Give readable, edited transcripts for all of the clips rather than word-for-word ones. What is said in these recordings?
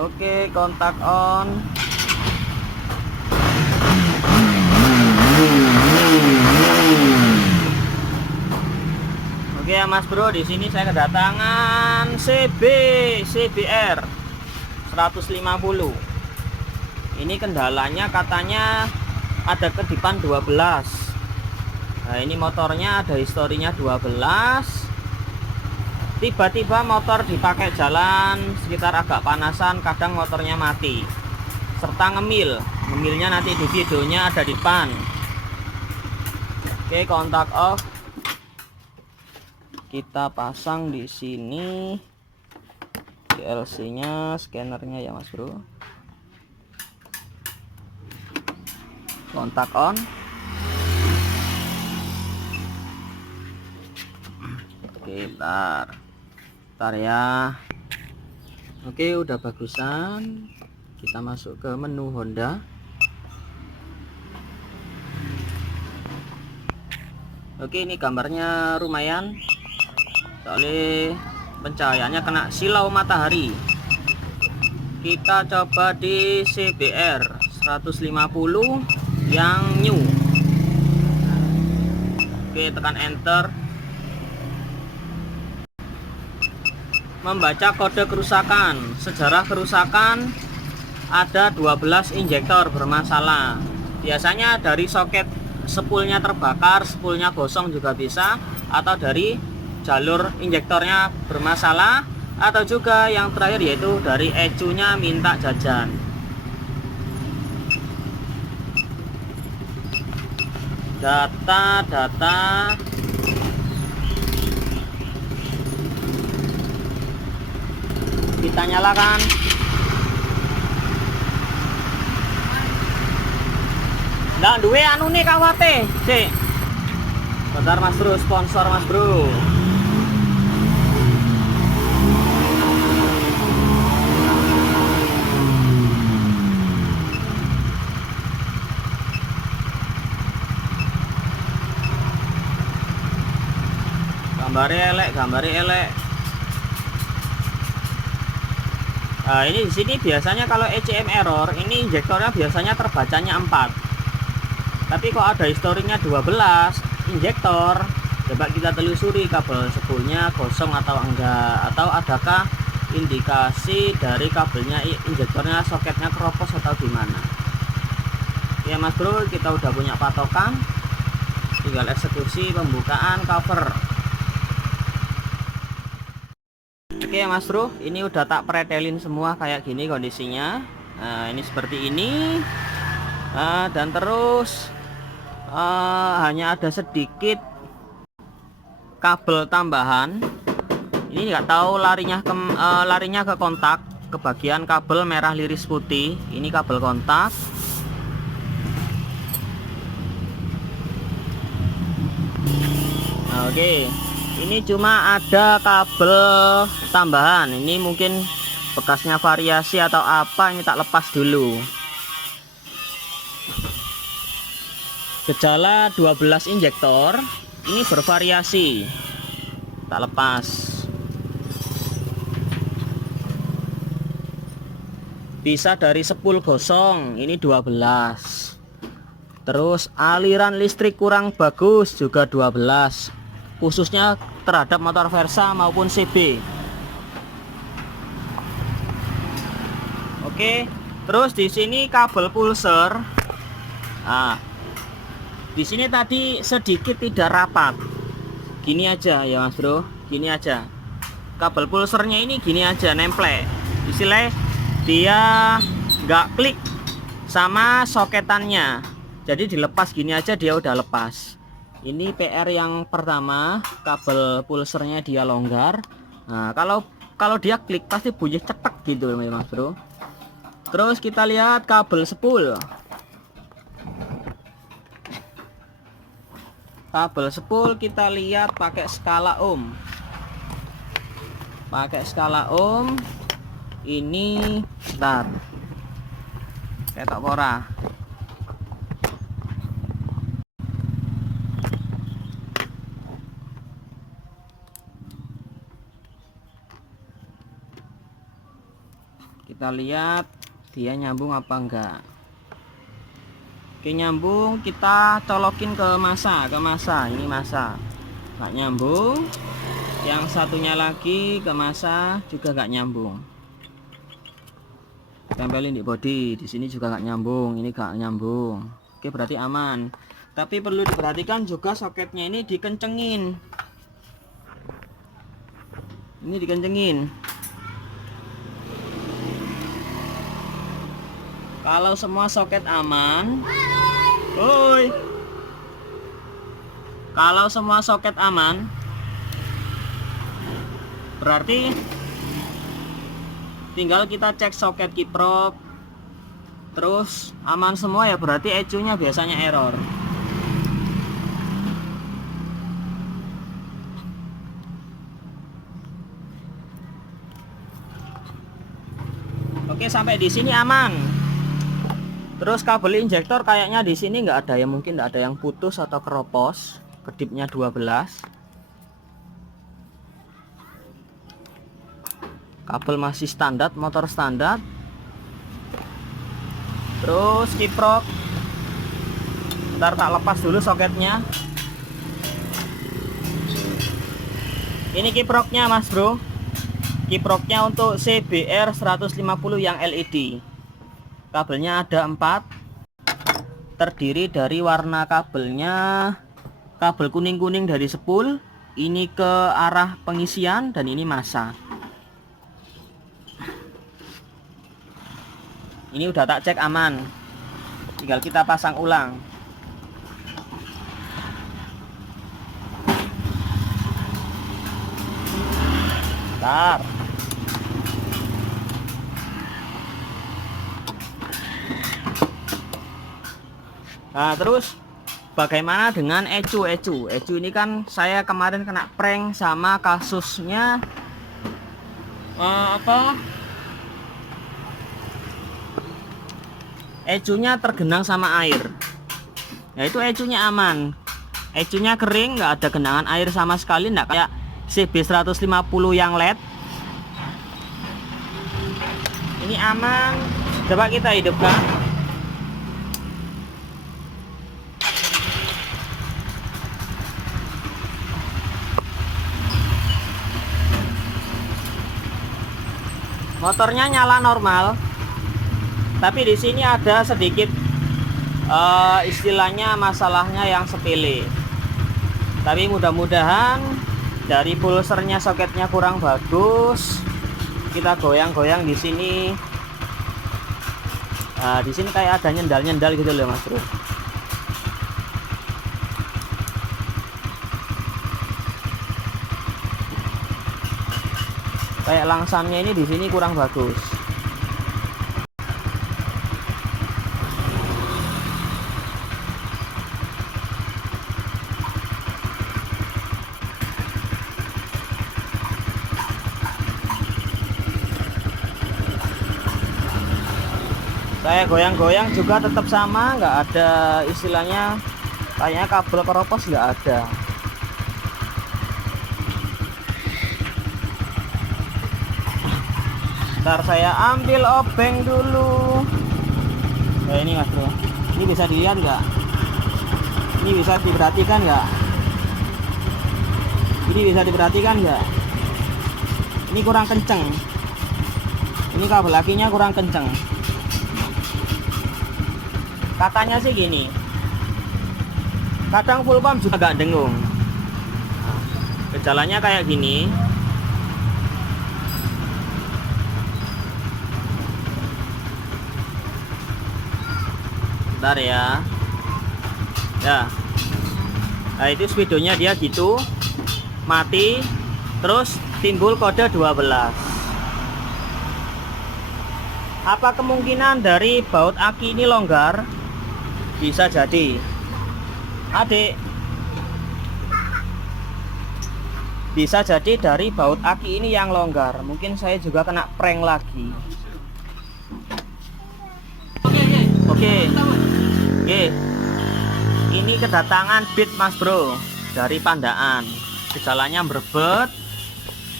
Oke, kontak on. Oke ya Mas Bro, di sini saya kedatangan CBR 150. Ini kendalanya katanya ada kedipan 12. Nah, ini motornya ada historinya 12. Tiba-tiba motor dipakai jalan sekitar agak panasan, kadang motornya mati. Serta ngemilnya nanti di videonya ada di depan. Oke, kontak off. Kita pasang di sini DLC-nya, scannernya ya Mas Bro. Kontak on. Oke, bentar ya. Oke, udah bagusan. Kita masuk ke menu Honda. Oke, ini gambarnya lumayan. Soalnya pencahayaannya kena silau matahari. Kita coba di CBR 150 yang new. Oke, tekan enter. Membaca kode kerusakan. Sejarah kerusakan ada 12 injektor bermasalah. Biasanya dari soket spoolnya terbakar, spoolnya gosong juga bisa, atau dari jalur injektornya bermasalah, atau juga yang terakhir yaitu dari ecunya minta jajan. Data kita nyalakan. Nggak duwe anu nih kawate. Cek. Bentar Mas Bro, sponsor Mas Bro. Gambare elek. Nah, ini di sini biasanya kalau ECM error, ini injektornya biasanya terbacanya 4. Tapi kok ada historinya 12 injektor, coba kita telusuri kabel spoolnya gosong atau enggak, atau adakah indikasi dari kabelnya injektornya soketnya keropos atau gimana. Ya Mas Bro, kita udah punya patokan, tinggal eksekusi pembukaan cover. Oke Mas Bro, ini udah tak pretelin semua kayak gini kondisinya. Nah, ini seperti ini. Dan terus hanya ada sedikit kabel tambahan. Ini nggak tahu larinya ke kontak, ke bagian kabel merah liris putih. Ini kabel kontak. Nah, oke. Ini cuma ada kabel tambahan. Ini mungkin bekasnya variasi atau apa, ini tak lepas dulu. Gejala 12 injektor ini bervariasi. Tak lepas. Bisa dari spool gosong, ini 12. Terus aliran listrik kurang bagus juga 12. Khususnya terhadap motor Versa maupun CB. Oke, terus di sini kabel pulser. Nah, di sini tadi sedikit tidak rapat. Gini aja ya Mas Bro, gini aja. Kabel pulsernya ini gini aja, nemplek. Istilahnya dia nggak klik sama soketannya. Jadi dilepas gini aja dia udah lepas. Ini PR yang pertama, kabel pulsernya dia longgar. Nah, kalau dia klik pasti bunyi cetek gitu Mas Bro. Terus kita lihat kabel spool. Kabel spool kita lihat pakai skala ohm. Pakai skala ohm. Ini bentar. Ketok ora. Kita lihat dia nyambung apa enggak. Oke, nyambung. Kita colokin ke masa, ini masa nggak nyambung. Yang satunya lagi ke masa juga nggak nyambung. Tempelin di body, di sini juga nggak nyambung, ini nggak nyambung. Oke, berarti aman. Tapi perlu diperhatikan juga soketnya ini dikencengin. Ini dikencengin. Kalau semua soket aman, kalau semua soket aman, berarti tinggal kita cek soket kiprok, terus aman semua ya, berarti ECU-nya biasanya error. Oke, sampai di sini aman. Terus kabel injektor kayaknya di sini nggak ada ya, mungkin nggak ada yang putus atau keropos. Kedipnya 12. Kabel masih standar, motor standar. Terus kiprok, ntar tak lepas dulu soketnya. Ini kiproknya mas bro, kiproknya untuk CBR 150 yang LED. Kabelnya ada 4, terdiri dari warna kabelnya kabel kuning-kuning dari spool, ini ke arah pengisian, dan ini masa. Ini udah tak cek aman, tinggal kita pasang ulang. Bentar. Nah, terus bagaimana dengan ECU? ECU ini kan saya kemarin kena prank sama kasusnya ECU-nya tergenang sama air. Nah, itu ECU-nya aman. ECU-nya kering, nggak ada genangan air sama sekali, nggak kayak CB150 yang LED. Ini aman. Coba kita hidupkan. Motornya nyala normal, tapi di sini ada sedikit istilahnya masalahnya yang sepele. Tapi mudah-mudahan dari pulsernya soketnya kurang bagus. Kita goyang-goyang di sini. Nah, di sini kayak ada nyendal-nyendal gitu loh mas bro. Kayak langsamnya ini di sini kurang bagus. Saya goyang-goyang juga tetap sama, nggak ada istilahnya kayaknya kabel keropos, nggak ada. Ntar saya ambil obeng dulu. Nah, ini mas bro, ini bisa dilihat nggak? Ini bisa diperhatikan nggak? Ini bisa diperhatikan nggak? Ini kurang kenceng. Ini kabel akinya kurang kenceng. Katanya sih gini, kadang full pump juga agak dengung. Gejalanya kayak gini. Bentar ya. Ya. Nah, itu speedonya dia gitu. Mati. Terus timbul kode 12. Apa kemungkinan dari baut aki ini longgar? Bisa jadi. Adik. Bisa jadi dari baut aki ini yang longgar. Mungkin saya juga kena prank lagi. Oke. Ini kedatangan beat mas bro dari Pandaan. Gejalanya berbet.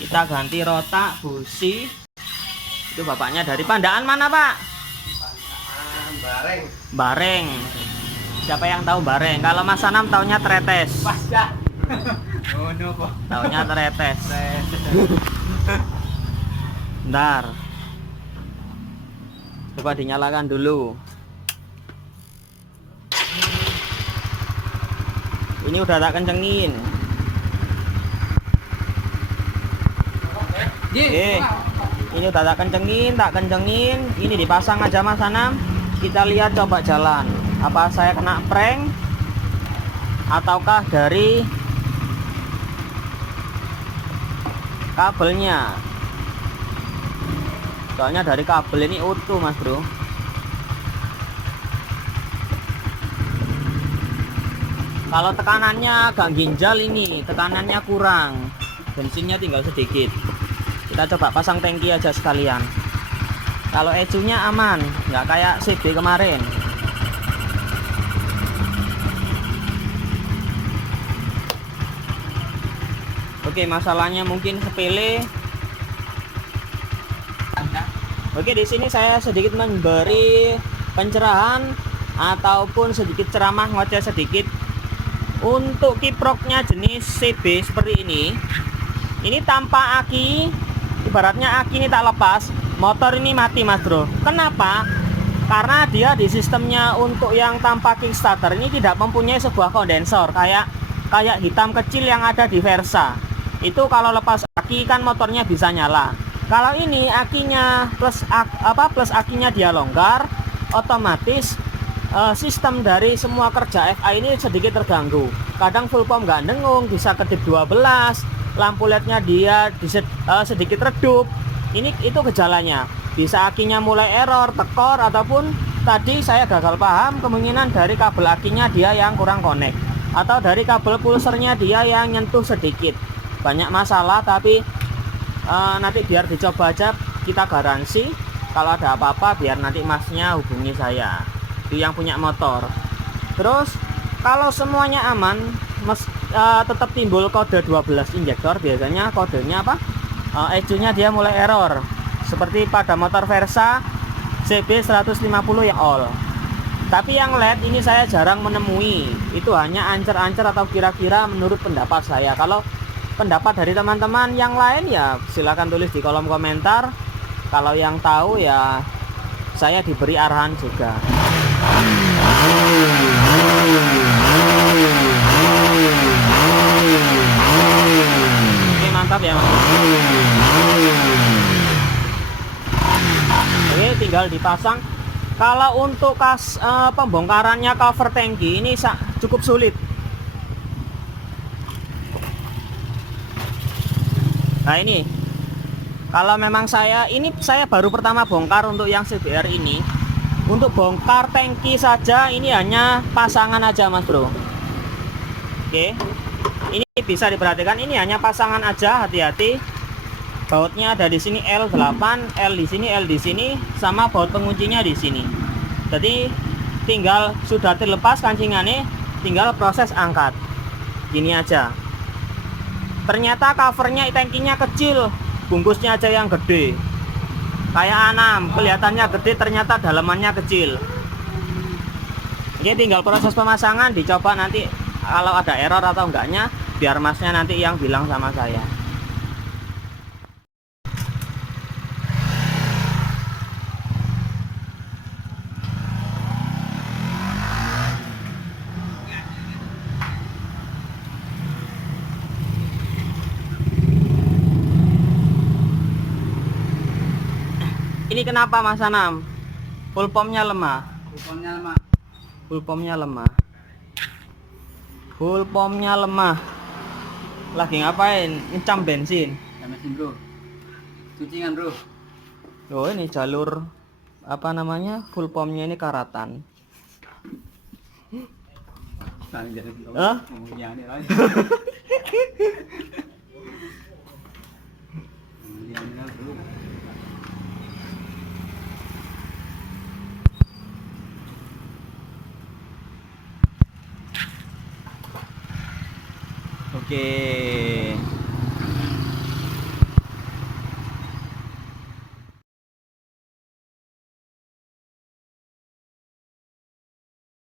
Kita ganti rotak, busi. Itu bapaknya dari Pandaan mana, Pak? Bareng. Bareng. Siapa yang tahu Bareng? Kalau Mas Anam taunya Tretes. Pas dah. Oh no kok. Taunya Tretes. Bentar. Coba dinyalakan dulu. Ini udah tak kencengin. Oke. Ini udah tak kencengin. Ini dipasang aja Mas Anam. Kita lihat coba jalan. Apa saya kena prank ataukah dari kabelnya? Soalnya dari kabel ini utuh, Mas Bro. Kalau tekanannya agak ginjal ini, tekanannya kurang. Bensinnya tinggal sedikit. Kita coba pasang tangki aja sekalian. Kalau ecunya aman, nggak kayak CB kemarin. Oke, masalahnya mungkin sepele. Oke, di sini saya sedikit memberi pencerahan ataupun sedikit ceramah ngoceh sedikit. Untuk kiproknya jenis CB seperti ini tanpa aki, ibaratnya aki ini tak lepas, motor ini mati, Mas Bro. Kenapa? Karena dia di sistemnya untuk yang tanpa kickstarter ini tidak mempunyai sebuah kondensor kayak hitam kecil yang ada di Versa. Itu kalau lepas aki kan motornya bisa nyala. Kalau ini akinya plus akinya dia longgar, otomatis sistem dari semua kerja FA ini sedikit terganggu. Kadang full pump nggak dengung, bisa kedip 12, lampu LED-nya dia sedikit redup. Itu gejalanya. Bisa akinya mulai error, tekor, ataupun tadi saya gagal paham, kemungkinan dari kabel akinya dia yang kurang connect, atau dari kabel pulsernya dia yang nyentuh sedikit. Banyak masalah, tapi nanti biar dicoba aja, kita garansi. Kalau ada apa-apa biar nanti masnya hubungi saya, itu yang punya motor. Terus kalau semuanya aman, tetap timbul kode 12 injektor. Biasanya kodenya apa? ECU-nya dia mulai error, seperti pada motor Versa CB 150 yang all. Tapi yang LED ini saya jarang menemui. Itu hanya ancer-ancer atau kira-kira menurut pendapat saya. Kalau pendapat dari teman-teman yang lain ya silahkan tulis di kolom komentar. Kalau yang tahu ya saya diberi arahan juga. Oke, mantap ya, Mas. Oke, tinggal dipasang. Kalau untuk pembongkarannya cover tangki ini cukup sulit. Nah, ini kalau memang saya baru pertama bongkar untuk yang CBR ini. Untuk bongkar tangki saja ini hanya pasangan aja, Mas Bro. Oke, ini bisa diperhatikan, ini hanya pasangan aja, hati-hati. Bautnya ada di sini L8, L di sini, L di sini, sama baut penguncinya di sini. Jadi tinggal sudah terlepas kancingannya, tinggal proses angkat. Gini aja. Ternyata covernya tangkinya kecil, bungkusnya aja yang gede. Kayak Anam, kelihatannya gede, ternyata dalamannya kecil. Oke, tinggal proses pemasangan, dicoba nanti kalau ada error atau enggaknya, biar masnya nanti yang bilang sama saya. Ini kenapa Mas Anam? Full pumpnya lemah. Full pumpnya lemah. Lagi ngapain? Ngecam bensin. Mesin, Bro. Cucingan, Bro. Oh, ini jalur apa namanya? Full pumpnya ini karatan. Hah? Oke,